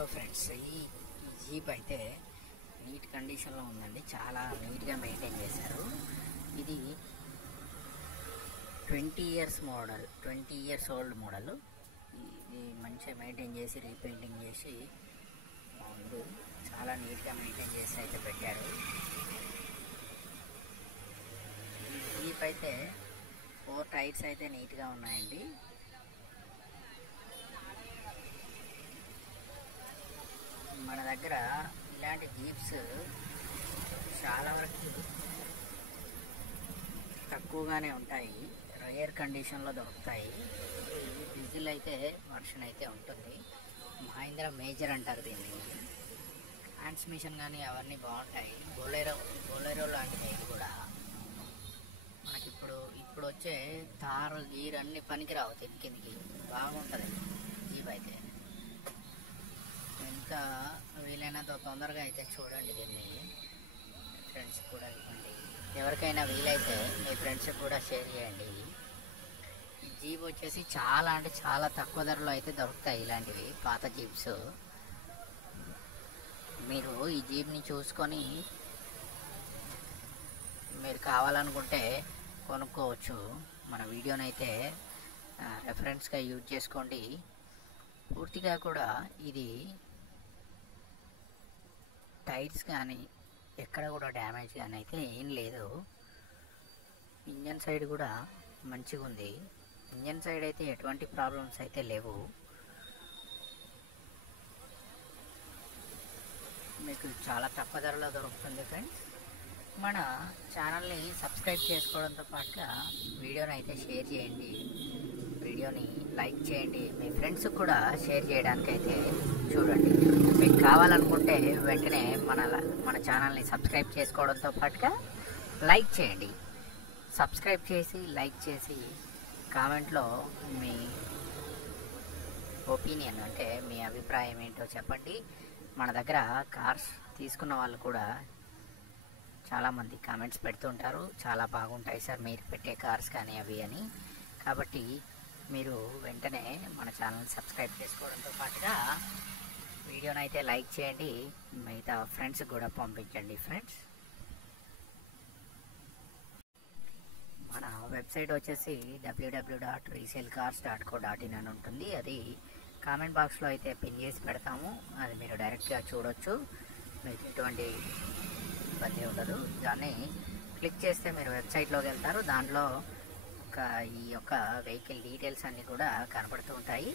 Hello friends, ఈ jeep అయితే neat కండిషన్లో ఉందండి. చాలా నీట్గా మెయింటైన్ చేశారు. ఇది 20 ఇయర్స్ ఓల్డ్ మోడల్. ఇది మంచిగా మెయింటైన్ చేసి రీపెయింటింగ్ చేసి ఉంది. చాలా నీట్గా మెయింటైన్ చేసి అయితే పెట్టారు. ఈ జీప్ అయితే 4 టైర్స్ అయితే నీట్గా ఉన్నాయండి. మన దగ్గర ఇలాంటి జీప్స్ చాలా వరకు తక్కువగానే ఉంటాయి, రేర్ కండిషన్లో దొరుకుతాయి. డీజిల్ అయితే వర్షన్ అయితే ఉంటుంది. మహీంద్రా మేజర్ అంటారు దీన్ని. ట్రాన్స్మిషన్ కానీ అవన్నీ బాగుంటాయి. బొలెరో లాంటిది ఇది కూడా. మనకి ఇప్పుడు వచ్చే తార్ గీర్ అన్నీ పనికిరావు, కిందికి బాగుంటుంది జీప్ అయితే. ఎంత వీలైనంత తొందరగా అయితే చూడండి దీన్ని, ఫ్రెండ్స్ కూడా ఇవ్వండి. ఎవరికైనా వీలైతే మీ ఫ్రెండ్స్కి కూడా షేర్ చేయండి. ఈ జీప్ వచ్చేసి చాలా అంటే చాలా తక్కువ ధరలో అయితే దొరుకుతాయి ఇలాంటివి పాత జీప్స్. మీరు ఈ జీప్ని చూసుకొని మీరు కావాలనుకుంటే కొనుక్కోవచ్చు. మన వీడియోని అయితే రెఫరెన్స్గా యూజ్ చేసుకోండి. పూర్తిగా కూడా ఇది టైర్స్ కానీ ఎక్కడ కూడా డ్యామేజ్ కానీ అయితే ఏం లేదు. ఇంజన్ సైడ్ కూడా మంచిగా ఉంది. ఇంజన్ సైడ్ అయితే ఎటువంటి ప్రాబ్లమ్స్ అయితే లేవు. మీకు చాలా తక్కువ ధరలో దొరుకుతుంది ఫ్రెండ్స్. మన ఛానల్ని సబ్స్క్రైబ్ చేసుకోవడంతో పాటుగా వీడియోని అయితే షేర్ చేయండి, వీడియోని లైక్ చేయండి. మీ ఫ్రెండ్స్కి కూడా షేర్ చేయడానికి అయితే చూడండి. మీకు కావాలనుకుంటే వెంటనే మన ఛానల్ని సబ్స్క్రైబ్ చేసుకోవడంతో పాటుగా లైక్ చేయండి. సబ్స్క్రైబ్ చేసి లైక్ చేసి కామెంట్లో మీ ఒపీనియన్ అంటే మీ అభిప్రాయం ఏంటో చెప్పండి. మన దగ్గర కార్స్ తీసుకున్న వాళ్ళు కూడా చాలామంది కామెంట్స్ పెడుతుంటారు, చాలా బాగుంటాయి సార్ మీరు పెట్టే కార్స్ కానీ అవి అని. కాబట్టి మీరు వెంటనే మన ఛానల్ సబ్స్క్రైబ్ చేసుకోవడంతో పాటుగా వీడియోని అయితే లైక్ చేయండి, మిగతా ఫ్రెండ్స్కి కూడా పంపించండి. ఫ్రెండ్స్, మన వెబ్సైట్ వచ్చేసి www.resellcars.co.in అని ఉంటుంది. అది కామెంట్ బాక్స్లో అయితే పిన్ చేసి పెడతాము. అది మీరు డైరెక్ట్గా చూడొచ్చు, మీకు ఎటువంటి ఇబ్బంది ఉండదు. దాన్ని క్లిక్ చేస్తే మీరు వెబ్సైట్లోకి వెళ్తారు. దాంట్లో ఈ యొక్క వెహికల్ డీటెయిల్స్ అన్నీ కూడా కనపడుతూ ఉంటాయి.